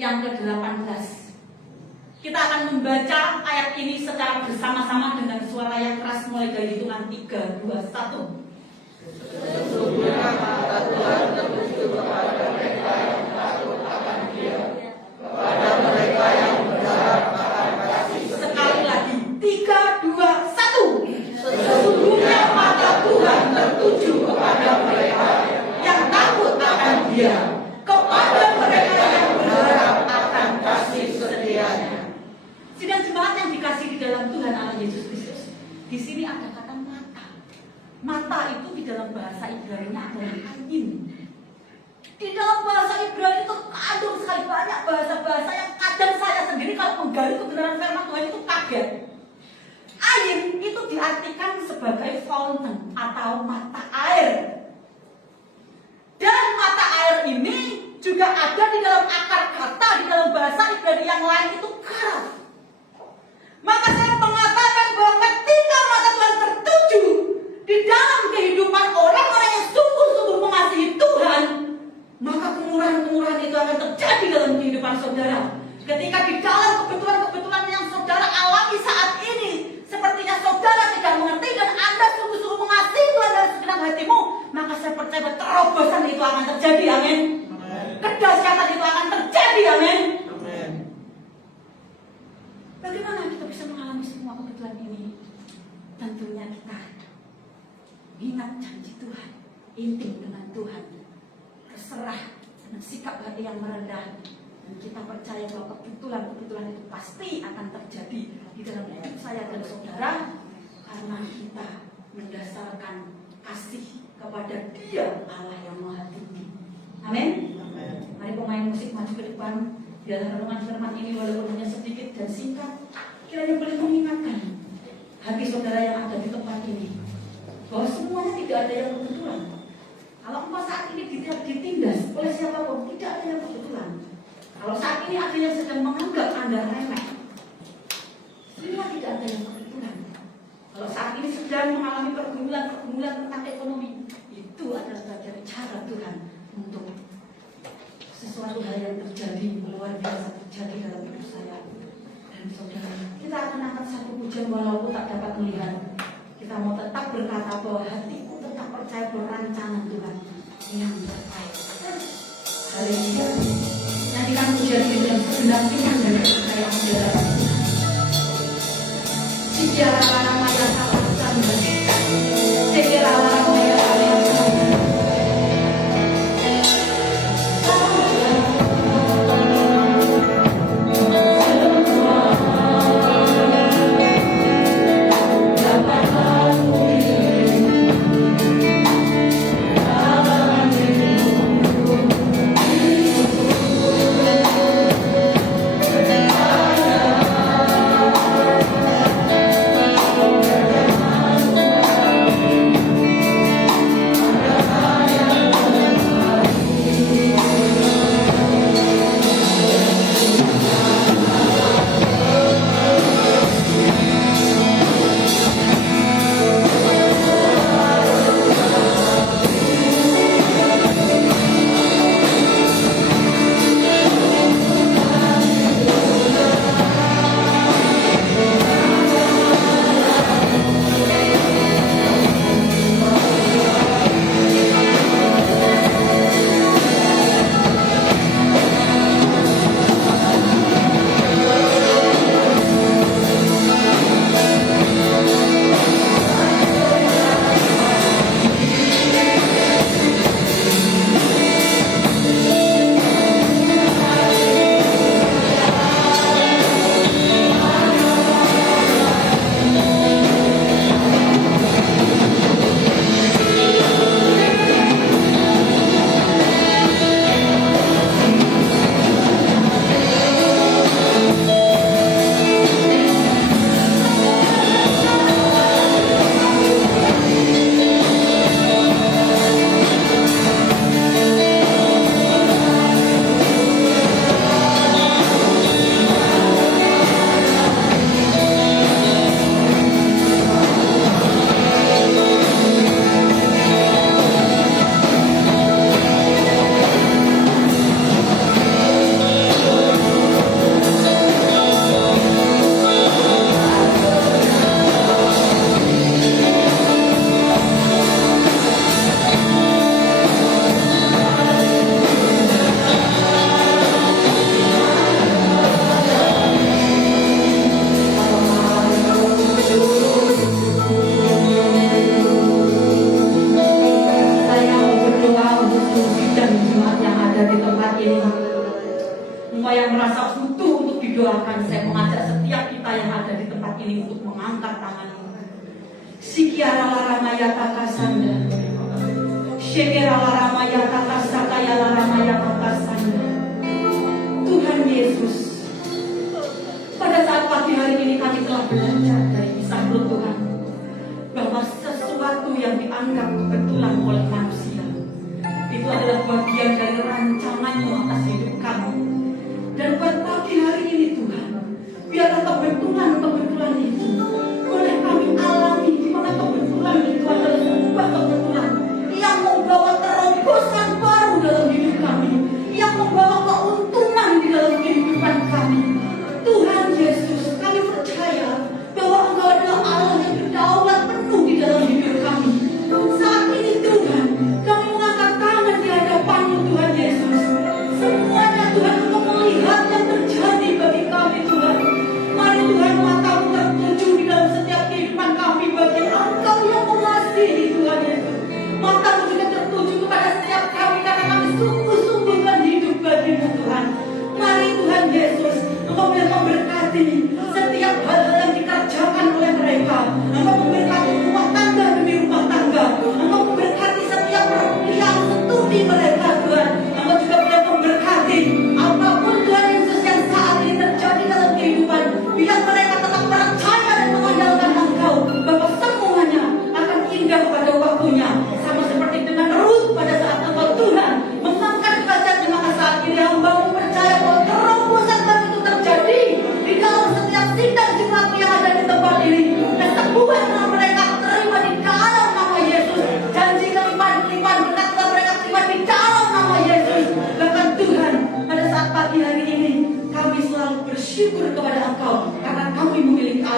yang ke-18. Kita akan membaca ayat ini secara bersama-sama dengan suara yang keras mulai dari hitungan 3, 2, 1. Sesungguhnya mata Tuhan tertuju kepada mereka yang takut akan Dia, kepada mereka yang berharap akan kasih setia. Sekali lagi, 3, 2, 1. Sesungguhnya mata Tuhan tertuju kepada mereka yang takut akan Dia, kepada mereka yang berharap akan kasih setianya. Sidang jemaat yang dikasih di dalam Tuhan Allah Yesus Kristus, di sini ada kata mata. Mata itu di dalam bahasa Ibrani-nya adalah ayin. Di dalam bahasa Ibrani itu kandung sekali banyak bahasa-bahasa yang kadang saya sendiri kalau menggali kebenaran firman Tuhan itu kaget. Ayin itu diartikan sebagai fountain atau mata air. Dan mata air ini juga ada di dalam akar kata di dalam bahasa Ibrani yang lain itu karaf. Maka saya mengatakan bahwa ketika mata Tuhan tertuju di dalam kehidupan orang-orang yang sungguh-sungguh mengasihi Tuhan, maka kemurahan-kemurahan itu akan terjadi dalam kehidupan saudara. Ketika di dalam kebetulan-kebetulan yang saudara alami saat ini, seperti sepertinya saudara tidak mengerti dan Anda sungguh-sungguh mengasihi Tuhan dari segenap hatimu, maka saya percaya bahwa terobosan itu akan terjadi, amin. Kedahsyatan itu akan terjadi, amin. Bagaimana kita bisa mengalami semua kebetulan ini? Tentunya kita ingat janji Tuhan, intim dengan Tuhan, berserah dengan sikap hati yang merendah, dan kita percaya bahwa kebetulan itu pasti akan terjadi di dalam hidup saya dan saudara, karena kita mendasarkan kasih kepada Dia Allah yang Maha Tinggi. Amin. Mari pemain musik maju ke depan. Biar renungan firman ini walaupun hanya sedikit dan singkat, kiranya boleh mengingatkan hati saudara yang ada di tempat ini bahwa semuanya tidak ada yang kebetulan. Kalau engkau saat ini ditindas oleh siapapun, tidak ada yang kebetulan. Kalau saat ini ada yang sedang menganggap Anda remeh, semua tidak ada yang kebetulan. Kalau saat ini sedang mengalami pergumulan tentang ekonomi, itu adalah bagian cara Tuhan untuk sesuatu hal yang terjadi luar biasa terjadi dalam hidup saya dan saudara. Kita akan angkat satu pujian walaupun tak dapat melihat. Kita mau tetap berkata bahwa hatiku tetap percaya bahwa rancangan Tuhan yang terbaik. Haleluya. Nantikan pujian ini dan segenap iman dan kepercayaan saudara. Sejarah Maya Kawasan Sejarah Maya Kawasan. Tuhan Yesus, pada saat pagi hari ini kami telah belajar dari kisah Lut Tuhan, bahwa sesuatu yang dianggap kebetulan oleh manusia itu adalah bagian dari rancangan-Mu atas hidup kami. Dan buat pagi hari ini Tuhan, biarlah kebetulan itu boleh kami alami, di mana kebetulan itu adalah sebuah kebetulan yang membawa terobosan baru dalam hidup kami, yang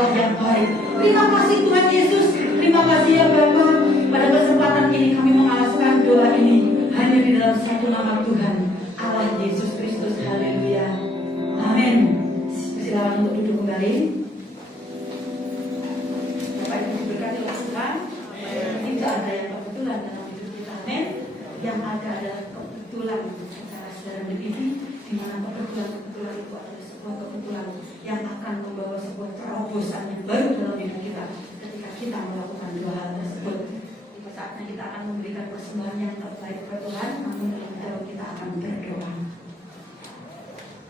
Allah yang baik. Terima kasih Tuhan Yesus. Terima kasih ya Bapa. Pada kesempatan ini kami mengalaskan doa ini hanya di dalam satu nama Tuhan, Allah Yesus Kristus. Haleluya. Amin. Silakan untuk duduk kembali. Bapak Ibu diberkati oleh Tuhan. Tidak ada yang kebetulan dalam hidup kita. Amin. Yang ada adalah kebetulan secara saudara ini, di mana kebetulan itu adalah sebuah kebetulan yang akan membawa sebuah terobosan yang baru dalam hidup kita ketika kita melakukan dua hal tersebut. Di saatnya kita akan memberikan persembahan yang terbaik kepada Tuhan, namun terlebih dahulu kita akan berdoa.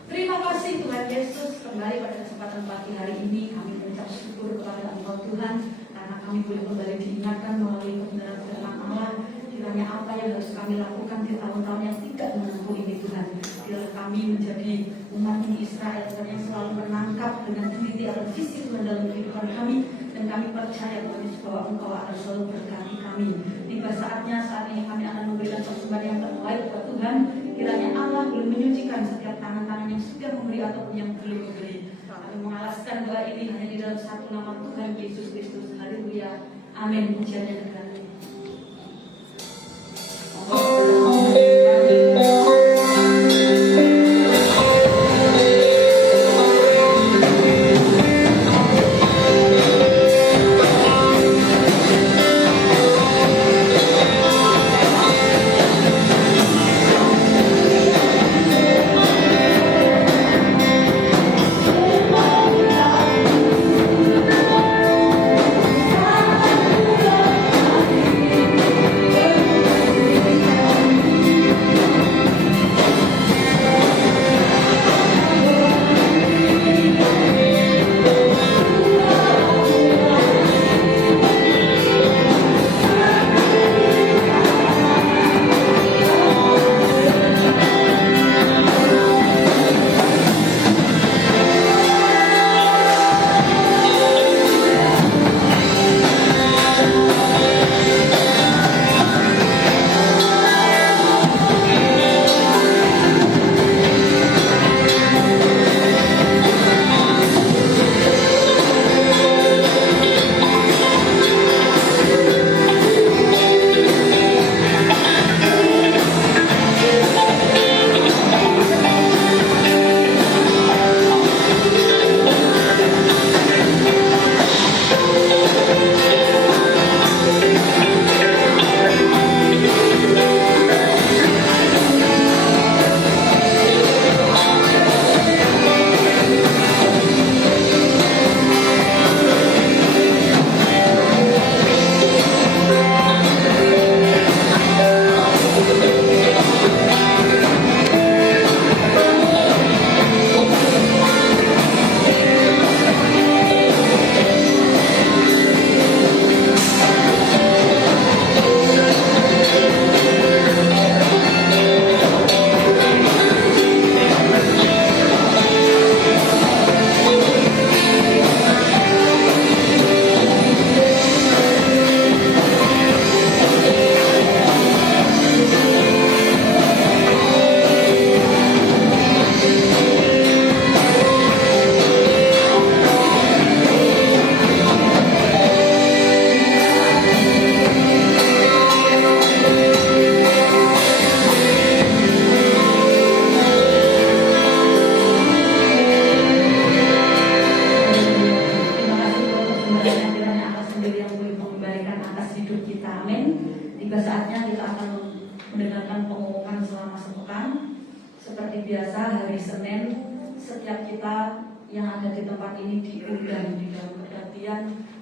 Terima kasih Tuhan Yesus, kembali pada kesempatan pagi hari ini kami mengucap syukur kepada Engkau Tuhan, karena kami boleh kembali diingatkan melalui kebenaran firman Allah. Kiranya apa yang harus kami lakukan di tahun-tahun yang tidak menempuh ini Tuhan, biarlah kami menjadi umat Israel yang selalu menangkap dengan teliti akan visi Tuhan dalam kehidupan kami, dan kami percaya Tuhan bahwa Engkau akan selalu berkati kami. Tiba saatnya saat ini kami akan memberikan persembahan yang terbaik buat Tuhan. Kiranya Allah boleh menyucikan setiap tangan-tangan yang sudah memberi ataupun yang belum memberi. Kami mengalaskan doa ini hanya di dalam satu nama Tuhan Yesus Kristus. Haleluya. Amin. Pujiannya kepada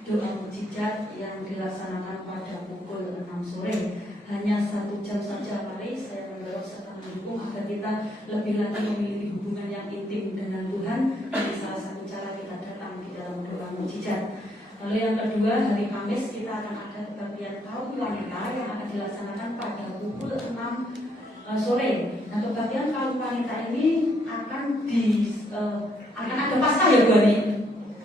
doa mujizat yang dilaksanakan pada pukul 6 sore. Hanya 1 jam saja, mari saya mendorong serta mendukung agar kita lebih lagi memiliki hubungan yang intim dengan Tuhan. Ini salah satu cara kita datang di dalam doa mujizat. Lalu yang kedua, hari Kamis kita akan ada kebaktian kaum wanita yang akan dilaksanakan pada pukul 6 sore. Nah, kebaktian kaum wanita ini akan ada Paskah ya Bu Ani?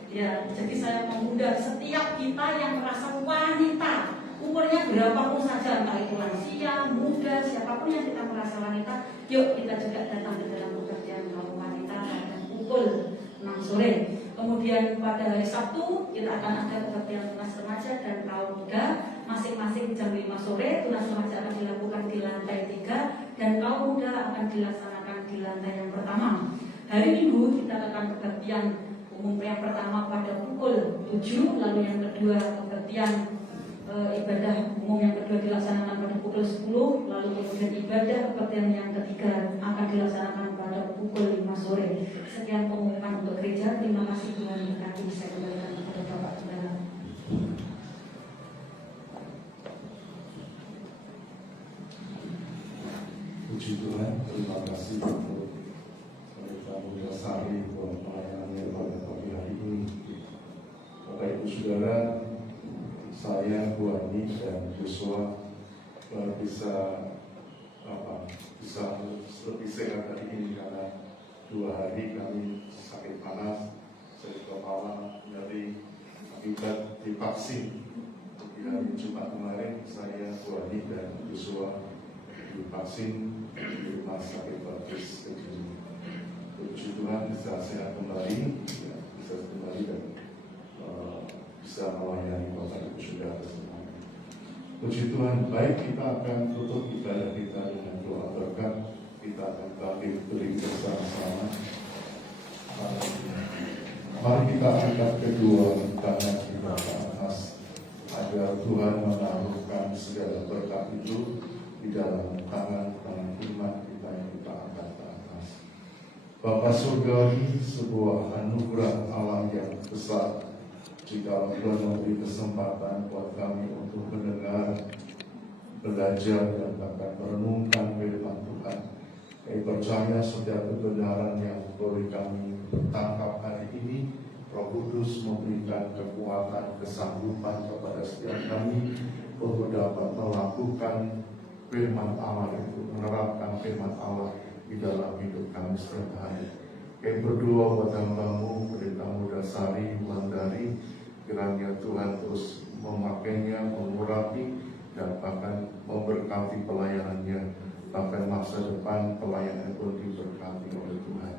Ya, jadi saya mengundang setiap kita yang merasa wanita, umurnya berapapun saja, entah itu lansia, muda, siapapun yang kita merasa wanita, yuk kita juga datang ke dalam kebaktian kaum wanita pada pukul 6 sore. Kemudian pada hari Sabtu kita akan ada kebaktian tunas remaja dan kaum muda masing-masing jam 5 sore. Tunas remaja akan dilakukan di lantai 3 dan kaum muda akan dilaksanakan di lantai yang pertama. Hari Minggu kita akan kebaktian umum yang pertama pada pukul 7, lalu yang kedua kebaktian ibadah umum yang kedua dilaksanakan pada pukul 10, lalu kemudian ibadah kebaktian yang ketiga akan dilaksanakan pada pukul 5 sore. Sekian pengumuman untuk gereja. Terima kasih Tuhan berkati. Saya kembalikan kepada Bapak Saudara. Puji Tuhan, terima kasih untuk mereka muda Sari buat pelayanannya pada pagi hari ini. Bapak Ibu Saudara, saya, Bu Ani dan Joshua bisa lebih sehat hari ini karena 2 hari kami sakit panas, sakit kepala dari akibat divaksin. Di hari Jumat kemarin saya, Bu Ani dan Joshua divaksin di rumah sakit Baptis Kediri. Puji Tuhan bisa sehat kembali, bisa kembali dan bisa melayani Bapak Ibu Saudara semua. Puji Tuhan, baik kita akan tutup ibadah kita dengan doa berkat. Kita akan bangkit beri bersama-sama. Mari kita angkat kedua tangan kita ke atas agar Tuhan menaruhkan segala berkat itu di dalam tangan-tangan iman kita yang kita angkat ke atas. Bapa surgawi, sebuah anugerah Allah yang besar jika Tuhan memberi kesempatan buat kami untuk mendengar, belajar dan bahkan merenungkan firman Tuhan. Kami percaya setiap kebenaran yang boleh kami tangkap hari ini, Roh Kudus memberikan kekuatan, kesanggupan kepada setiap kami untuk dapat melakukan firman Allah itu, menerapkan firman Allah di dalam hidup kami setiap hari. Kami berdoa buat hamba-Mu, Pendeta Muda Sari, Wulandari, kiranya Tuhan terus memakainya, mengurapi dan bahkan memberkati pelayanannya, bahkan masa depan pelayanan pun diberkati oleh Tuhan.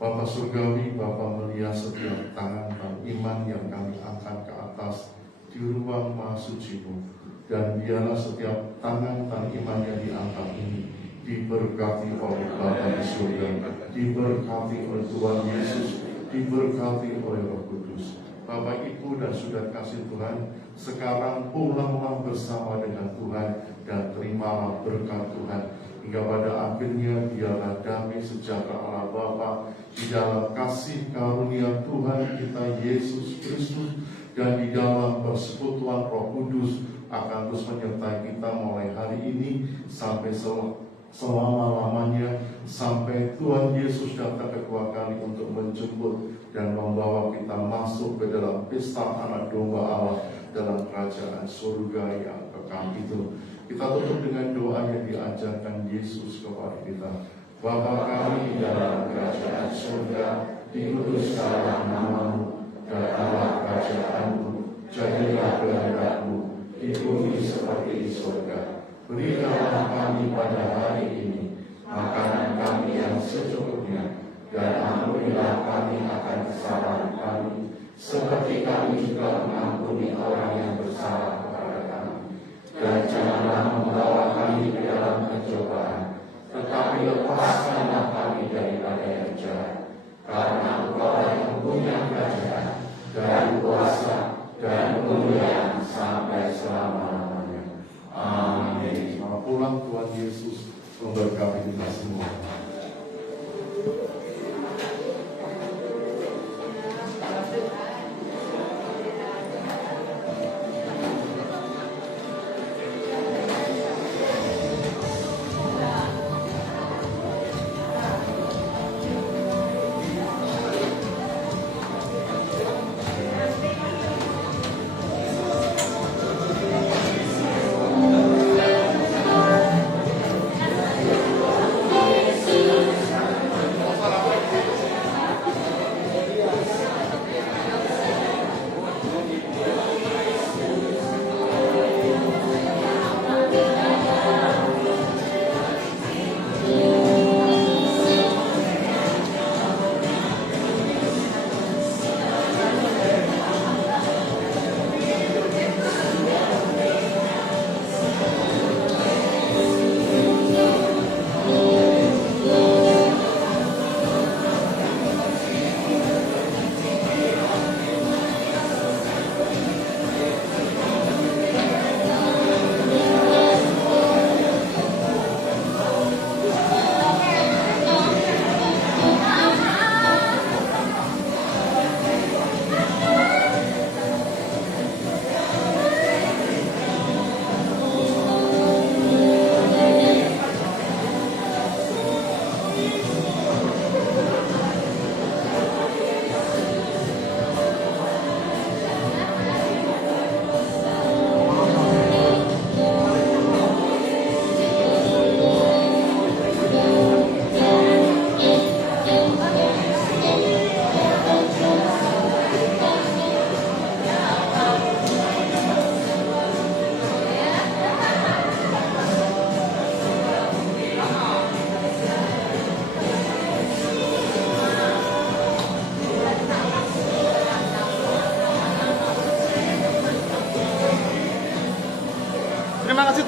Bapa surgawi, Bapa melihat setiap tangan dan iman yang kami angkat ke atas di ruang Maha Suci-Mu, dan biarlah setiap tangan dan iman yang diangkat ini diberkati oleh Bapa di surga, diberkati oleh Tuhan Yesus, diberkati oleh Roh Kudus. Bapak, Ibu dan Saudara kasih Tuhan, sekarang pulanglah bersama dengan Tuhan dan terimalah berkat Tuhan, hingga pada akhirnya biarlah damai sejahtera Allah Bapa di dalam kasih karunia Tuhan kita Yesus Kristus dan di dalam persekutuan Roh Kudus akan terus menyertai kita mulai hari ini sampai selama-lamanya, sampai Tuhan Yesus datang kedua kali untuk menjemput dan membawa kita masuk ke dalam pesta anak domba Allah dalam kerajaan surga yang kekal itu. Kita tutup dengan doa yang diajarkan Yesus kepada kita. Bapa kami di dalam kerajaan surga, dikuduskanlah nama-Mu, datanglah kerajaan-Mu, jadilah kehendak-Mu di bumi seperti di surga. Berikanlah kami pada hari ini makanan kami yang secukupnya, dan ampunilah kami akan kesalahan kami, seperti kami juga mengampuni orang yang bersalah kepada kami. Dan janganlah membawa kami ke dalam pencobaan, tetapi lepaskanlah kami daripada yang jahat. Karena Engkau yang punya kerajaan dan kuasa dan kemuliaan sampai selama-lamanya. Amin. Selamat pulang, Tuhan Yesus memberkati kita semua.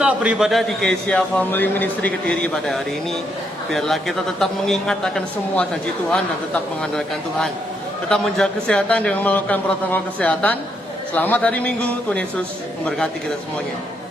kita beribadah di Kesia Family Ministry Kediri pada hari ini, biarlah kita tetap mengingat akan semua janji Tuhan dan tetap mengandalkan Tuhan. Tetap menjaga kesehatan dengan melakukan protokol kesehatan. Selamat hari Minggu, Tuhan Yesus memberkati kita semuanya.